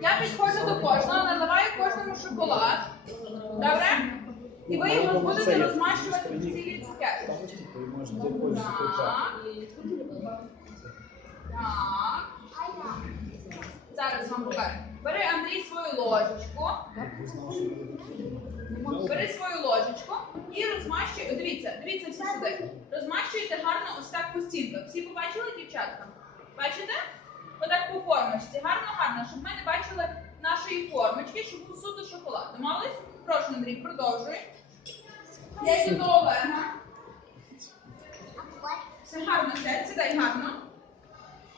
Я підходжу до кожного, наливаю кожному шоколад. Добре? І ви його будете розмащувати в цілі цукерки. Так. Так. Зараз вам покажу. Бери Андрій свою ложечку. Бери свою ложечку і розмащуй. Дивіться, дивіться всі сюди. Розмащуйте гарно ось так по стінках. Всі побачили, дівчатка? Бачите? По формочці. Гарно, гарно, щоб ми не бачили нашої формочки, щоб був суто шоколад. Домовились? Прошу, Андрій, продовжуй. Я йду до Олега. Все гарно, сядь, сідай гарно.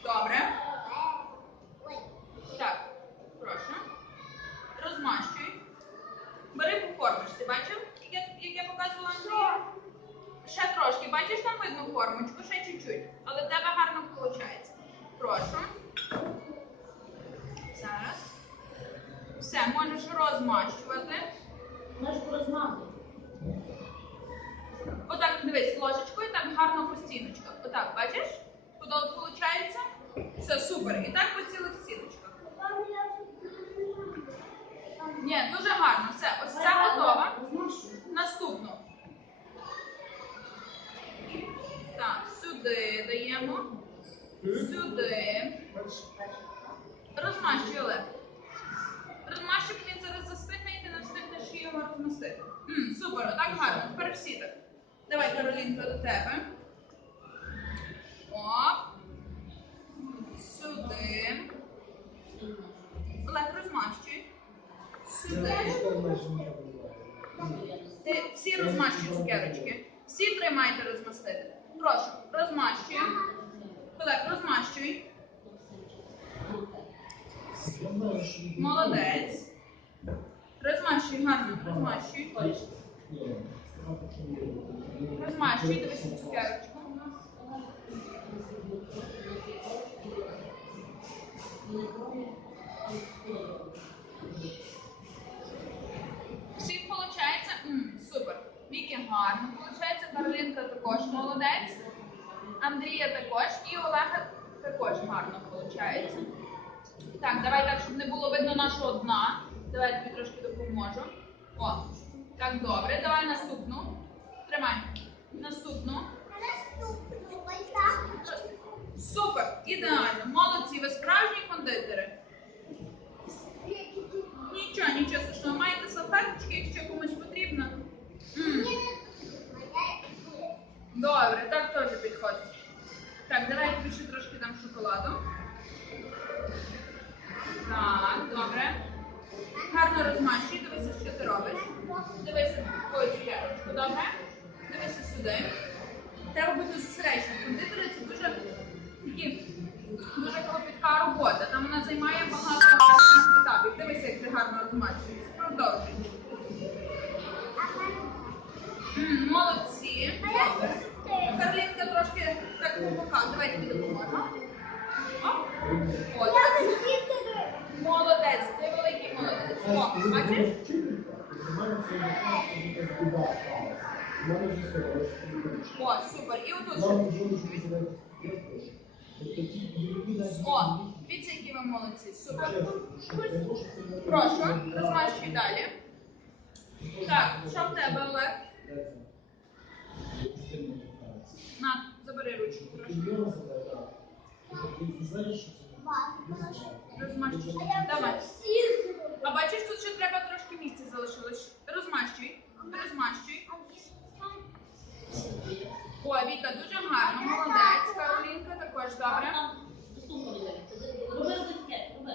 Добре. Так, прошу. Розмащуй. Бери по формочці, бачив, як я показувала Андрію? Ще трошки, бачиш, там видно формочку, ще чуть-чуть. Але в тебе гарно виходить. Прошу. Зараз. Все, можеш розмащувати. Можеш розмазати. Отак дивись, ложечкою, так гарно по стіночках. Отак, бачиш? Куди от виходить? Все, супер. І так по цілих стіночках. Дуже гарно. Все, ось готово. Розмащуй. Наступну. Так, сюди даємо. Сюди. Розмащуй, Олег. Розмащуй, він зараз застигне і ти не встигнеш його розмастити. Супер, отак гарно. Тепер всі так. Давай, Каролінка, до тебе. Оп. Сюди. Олег, розмащуй. Ти всі розмащуй цукерочки. Всі тримайте розмастити. Прошу, розмащуй. Олег, розмащуй. Молодець. Розмащуй, гарно, розмащуй. Розмащуй, дивись цукерочку. Всіх гарно виходить. Каролінка також молодець. Андрія також і Олега також гарно виходить. Так, давай так, щоб не було видно нашого дна. Давай тобі трошки допоможу. О, так добре. Давай наступну. Тримай. Наступну. Супер, ідеально. Молодці, ви справжні кондитери. Нічого, нічого страшного. Маєте салфеточки, якщо комусь потрібно. М, Добре, так теж підходить. Так, давай ще трошки дам шоколаду. Так, добре. Гарно розмащуй, дивися, що ти робиш. Дивися твою цукерочку, добре? Дивися сюди. Треба бути зосередженим. Кондитери це дуже такі, дуже клопітка робота. Там вона займає багато етапів. Дивися, як ти гарно розмащуєш. Продовжуй. Молодці. Добре. Карлінка трошки так по боках. Давай тобі допоможу. Оп. От. Молодець, ти великий молодець. О, бачиш? О, супер. І отут. О, дивіться, які ви молодці. Супер. Прошу, розмащуй далі. Так, що в тебе, Олег? Ручку трошки. Розмащуй. Давай. А бачиш, тут ще треба трошки місця залишилось. Розмащуй. Розмащуй. О, Віка, дуже гарно, молодець. Каролінка також добре. Роби розетки, роби.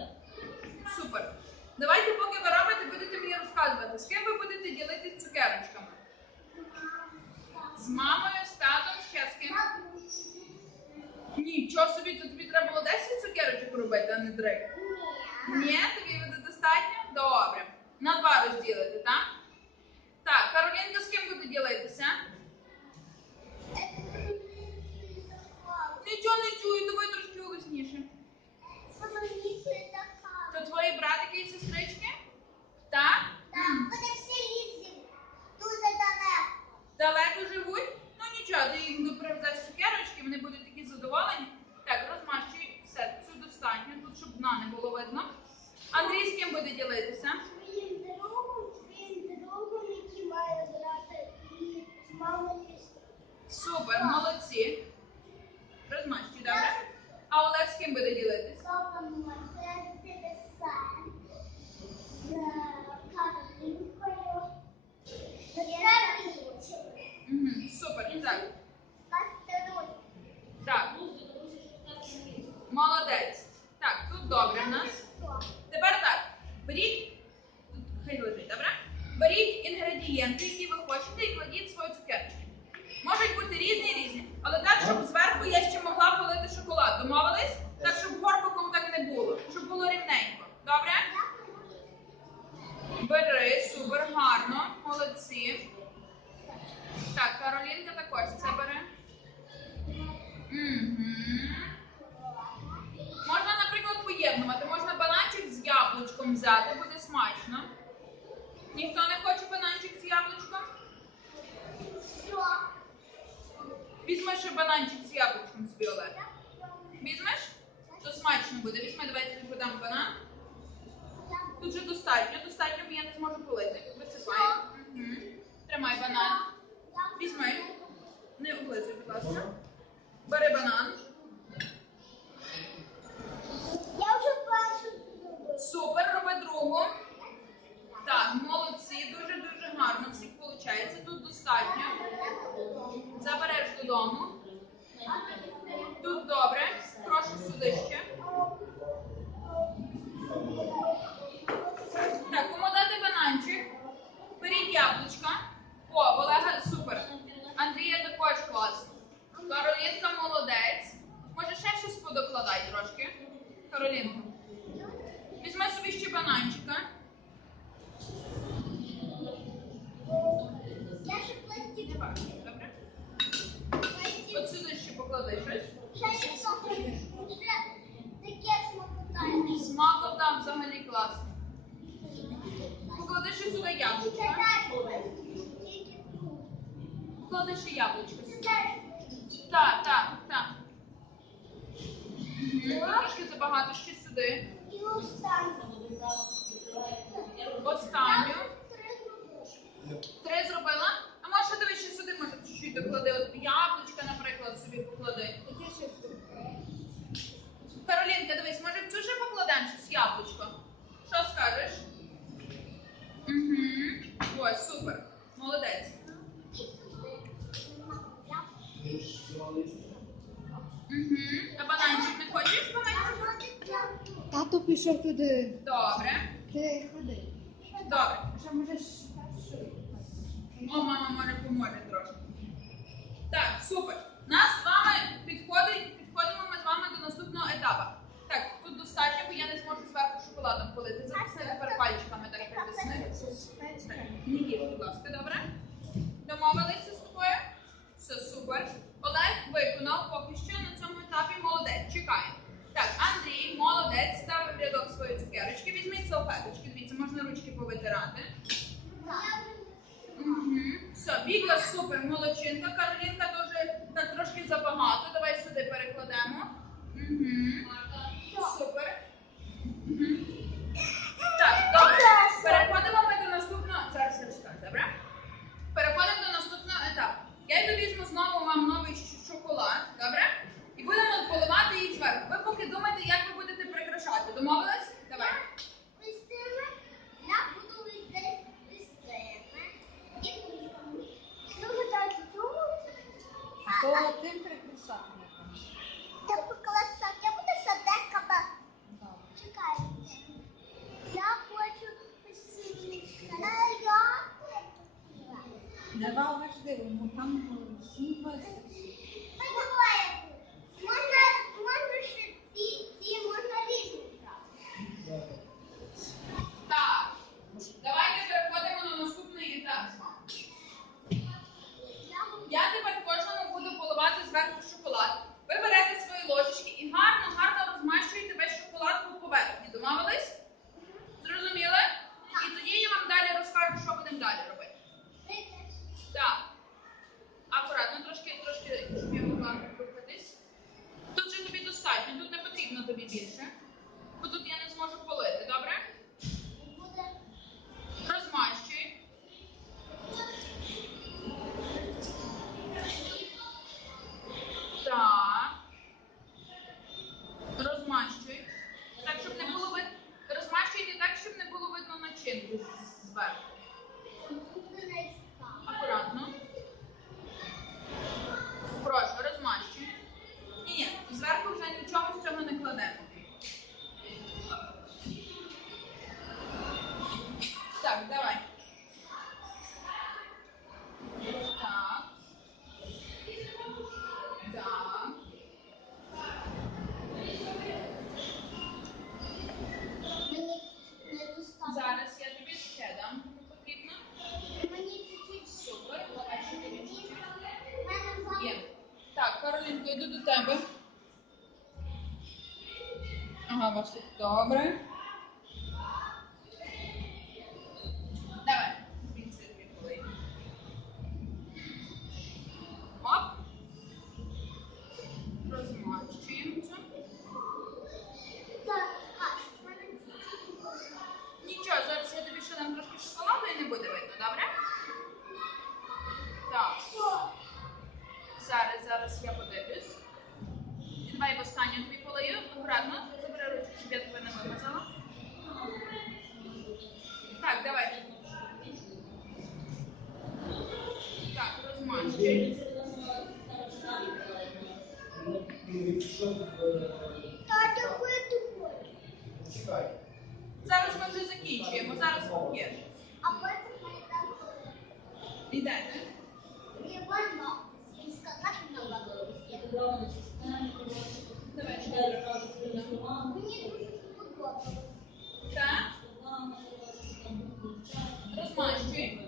Супер. Давайте, поки ви робите, будете мені розказувати, з ким ви будете ділитись цукерочками. З мамою, з татом, ще з ким? Собі, то тобі треба було 10 цукерочок робити, а не 3. Ні, тобі буде достатньо? Добре. На два розділити, так? Так, Каролінка з ким буде ділитися? Нічого не чую, давай трошки Візьми ще бананчик з яблучком з Віолетом. Візьмеш? То смачно буде. Візьми, давайте тобі дам банан. Тут же достатньо, достатньо, бо я не зможу полити. Висипай. Тримай банан. Візьми. Не облизуй, будь ласка. Бери банан. Я вже першу Супер, роби другу. Так, молодці, дуже-дуже гарно. Всіх виходить. Тут достатньо. domo. поклади щось. Смакота взагалі класно. Поклади ще сюди яблучко. Поклади ще яблучко. Так, так, так. Трошки забагато, ще сюди. І останню. Останню. шкарпеточки. Дивіться, можна ручки повитирати. Все, бігла супер, молодчинка. Карлінка дуже так трошки забагато. Давай сюди перекладемо. Супер. Так, добре. Переходимо ми до наступного. Зараз розкажу, добре? Переходимо до наступного етапу. Я йду візьму знову вам новий шоколад, добре? І будемо поливати її зверху. Ви поки думаєте, як ви будете прикрашати. Домовились? education І зверху вже нічого з цього не кладемо. Так, давай. Так. Так. Зараз я тобі ще Супер. Давай ще тобі чуть-чуть. Є. Так, Каролінка, йду до тебе. Ага, вас тут добре. Давай, звідси дві хвилини. Оп. Розмащуємо це. Нічого, зараз я тобі ще дам трошки шоколаду не буде видно, добре? Так, зараз, зараз я подивлюсь. Давай в останню тобі полию. Акуратно, забери ручку, щоб я тебе не вимазала. Так, давай. Так, розмащуй. Тато, куди ти хочеш? Зараз ми вже закінчуємо, зараз поп'єш. А потім мене там Ідете? Іван і сказати на що Мені дуже сподобалось. Так, розмащуй.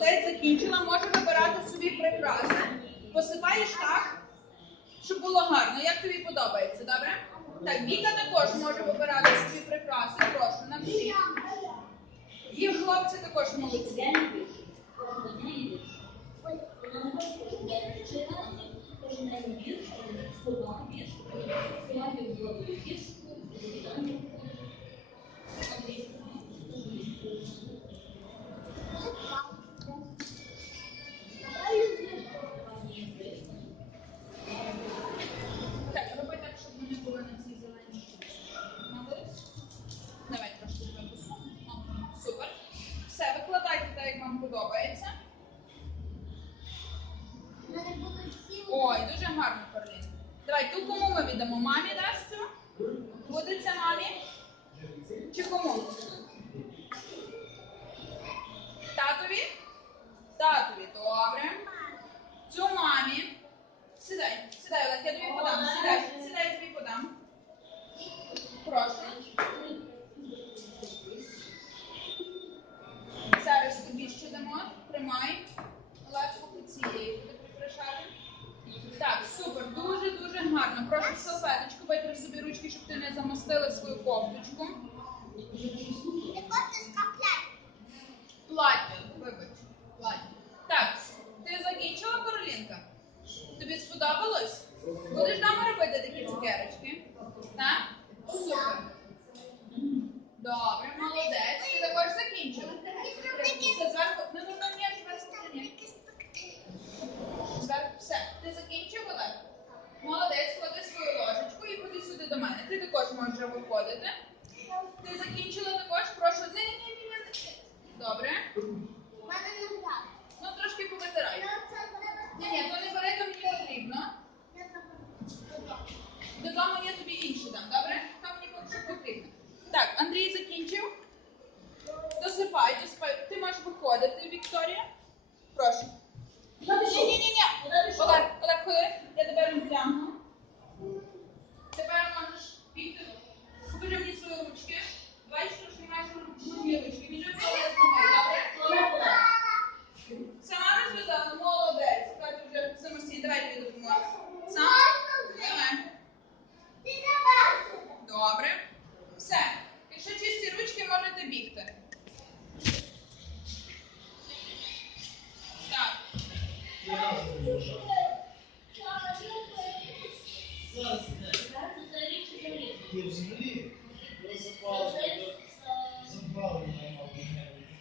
Молодець закінчила, може вибирати собі прикраси. Посипаєш так, щоб було гарно. Як тобі подобається, добре? Так, Віка також може вибирати собі прикраси. Прошу на всі. І хлопці також молодці. Так, Олег, я тобі подам. Сідай, сідай, я тобі подам. Прошу. Зараз тобі ще дамо. Тримай. Поки цієї буде прикрашати. Так, супер, дуже дуже гарно. Прошу салфеточку, витри собі ручки, щоб ти не замостила свою кофточку. Плаття, вибач, плаття. Так, ти закінчила, Каролінка? Тобі сподобалось? Будеш вдома робити такі цукерочки? Так? Супер. Добре, молодець. Ти також закінчила? Все, зверху. Ну, ну, ну, ні, зверху ні. Зверху, все. Ти закінчив, Олег? Молодець, клади свою ложечку і ходи сюди до мене. Ти також можеш виходити. Ти закінчила також? Прошу. Ні, ні, ні, ні, ні. Добре. Ну трошки повитирай.